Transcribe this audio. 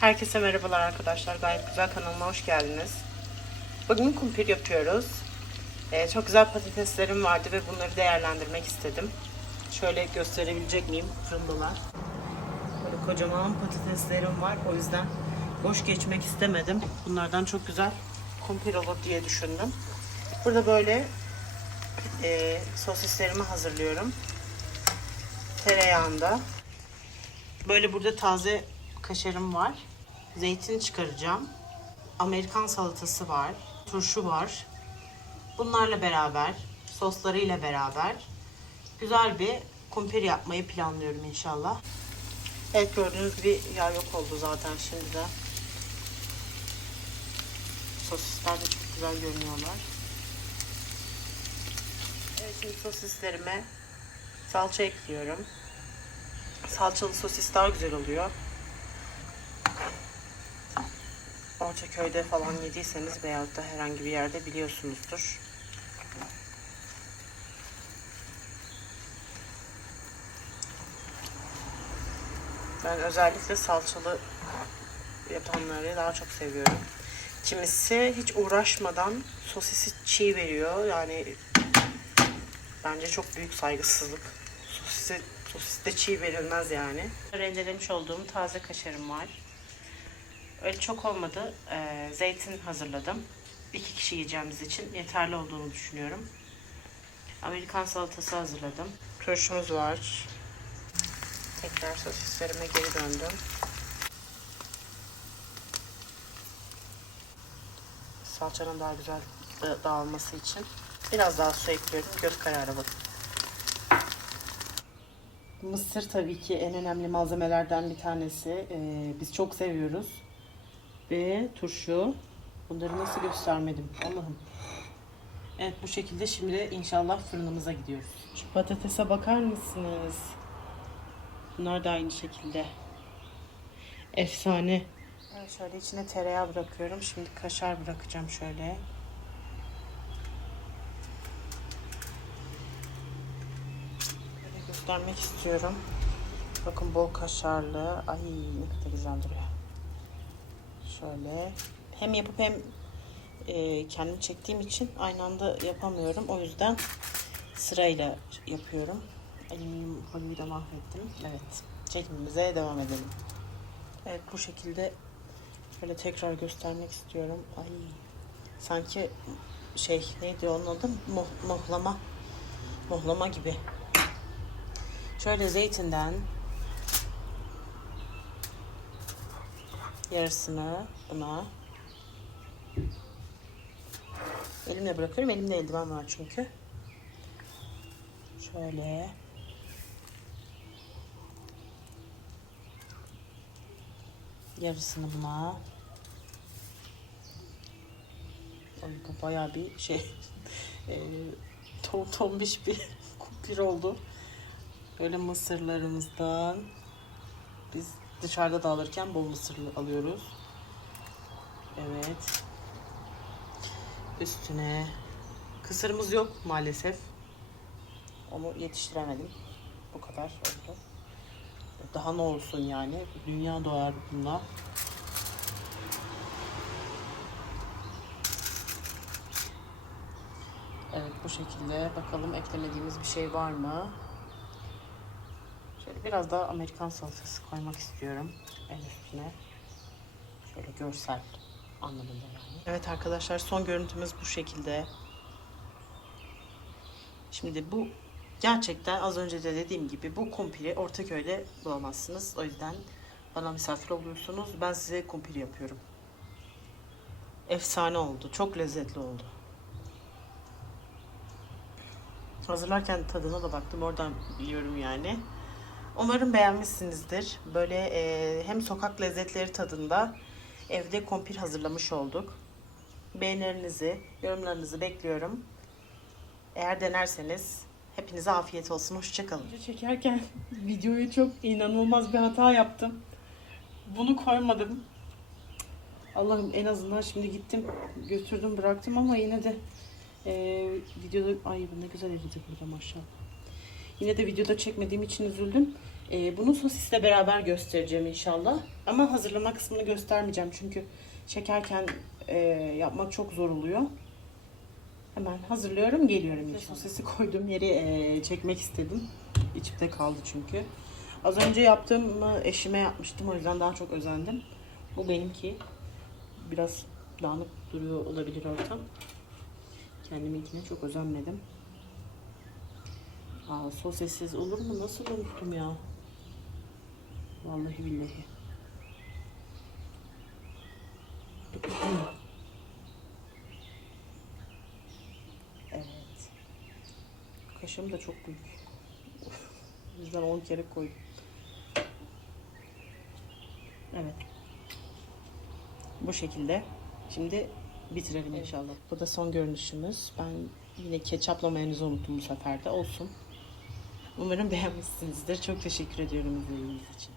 Herkese merhabalar arkadaşlar. Gayet güzel kanalıma hoş geldiniz. Bugün kumpir yapıyoruz. Ee, çok güzel patateslerim vardı ve bunları değerlendirmek istedim. Şöyle gösterebilecek miyim? Fırındalar. Böyle kocaman patateslerim var. O yüzden boş geçmek istemedim. Bunlardan çok güzel kumpir olur diye düşündüm. Burada böyle e, sosislerimi hazırlıyorum. Tereyağında. Böyle burada taze kaşarım var. Zeytin çıkaracağım. Amerikan salatası var. Turşu var. Bunlarla beraber, soslarıyla beraber güzel bir kumpir yapmayı planlıyorum inşallah. Evet gördüğünüz gibi yağ yok oldu zaten şimdiden. Sosisler de çok güzel görünüyorlar. Evet şimdi sosislerime salça ekliyorum. Salçalı sosis daha güzel oluyor. Ortaköy'de falan yediyseniz veyahut da herhangi bir yerde biliyorsunuzdur. Ben özellikle salçalı yapanları daha çok seviyorum. Kimisi hiç uğraşmadan sosisi çiğ veriyor. Yani bence çok büyük saygısızlık. Sosisi, sosis de çiğ verilmez yani. Rendelemiş olduğum taze kaşarım var. Öyle çok olmadı. Ee, zeytin hazırladım. İki kişi yiyeceğimiz için yeterli olduğunu düşünüyorum. Amerikan salatası hazırladım. Turşumuz var. Tekrar sosislerime geri döndüm. Salçanın daha güzel da- dağılması için biraz daha su ekliyorum. Göz kararı bakın. Mısır tabii ki en önemli malzemelerden bir tanesi. Ee, biz çok seviyoruz. Ve turşu. Bunları nasıl göstermedim Allah'ım. Evet bu şekilde şimdi inşallah fırınımıza gidiyoruz. Şu patatese bakar mısınız? Bunlar da aynı şekilde. Efsane. Evet, şöyle içine tereyağı bırakıyorum. Şimdi kaşar bırakacağım şöyle. Böyle göstermek istiyorum. Bakın bol kaşarlı. Ay ne kadar güzel duruyor. Şöyle. Hem yapıp hem e, kendim çektiğim için aynı anda yapamıyorum. O yüzden sırayla yapıyorum. Elim halıyı da mahvettim. Evet. Çekimimize devam edelim. Evet bu şekilde şöyle tekrar göstermek istiyorum. Ay sanki şey neydi onun adı? Muh, muhlama. Muhlama gibi. Şöyle zeytinden yarısını buna elimle bırakıyorum. Elimde eldiven var çünkü. Şöyle yarısını buna bu bayağı bir şey e, tom tombiş bir kumpir oldu. Böyle mısırlarımızdan biz dışarıda da alırken bol mısırlı alıyoruz. Evet. Üstüne kısırımız yok maalesef. Onu yetiştiremedim. Bu kadar oldu. Daha ne olsun yani? Dünya doğar bununla. Evet bu şekilde. Bakalım eklemediğimiz bir şey var mı? Biraz daha Amerikan salatası koymak istiyorum en üstüne. Şöyle görsel anlamında yani. Evet arkadaşlar son görüntümüz bu şekilde. Şimdi bu gerçekten az önce de dediğim gibi bu kumpiri Ortaköy'de bulamazsınız. O yüzden bana misafir oluyorsunuz. Ben size kumpir yapıyorum. Efsane oldu. Çok lezzetli oldu. Hazırlarken tadına da baktım. Oradan biliyorum yani. Umarım beğenmişsinizdir. Böyle e, hem sokak lezzetleri tadında evde kumpir hazırlamış olduk. Beğenilerinizi, yorumlarınızı bekliyorum. Eğer denerseniz hepinize afiyet olsun. Hoşçakalın. Çekerken videoyu çok inanılmaz bir hata yaptım. Bunu koymadım. Allah'ım en azından şimdi gittim götürdüm bıraktım ama yine de e, videoda ay ne güzel eridi burada maşallah. Yine de videoda çekmediğim için üzüldüm. Ee, bunu sosisle beraber göstereceğim inşallah. Ama hazırlama kısmını göstermeyeceğim çünkü çekerken e, yapmak çok zor oluyor. Hemen hazırlıyorum, geliyorum inşallah. Sosisi koyduğum yeri e, çekmek istedim. İçimde kaldı çünkü. Az önce yaptığımı eşime yapmıştım o yüzden daha çok özendim. Bu benimki. Biraz dağınık duruyor olabilir ortam. Kendiminkine çok özenmedim. Aa, sosisiz olur mu? Nasıl unuttum ya? Vallahi billahi. Evet. Kaşım da çok büyük. O yüzden 10 kere koydum. Evet. Bu şekilde. Şimdi bitirelim inşallah. Bu da son görünüşümüz. Ben yine ketçapla mayonezi unuttum bu sefer de. Olsun. Umarım beğenmişsinizdir. Çok teşekkür ediyorum izlediğiniz için.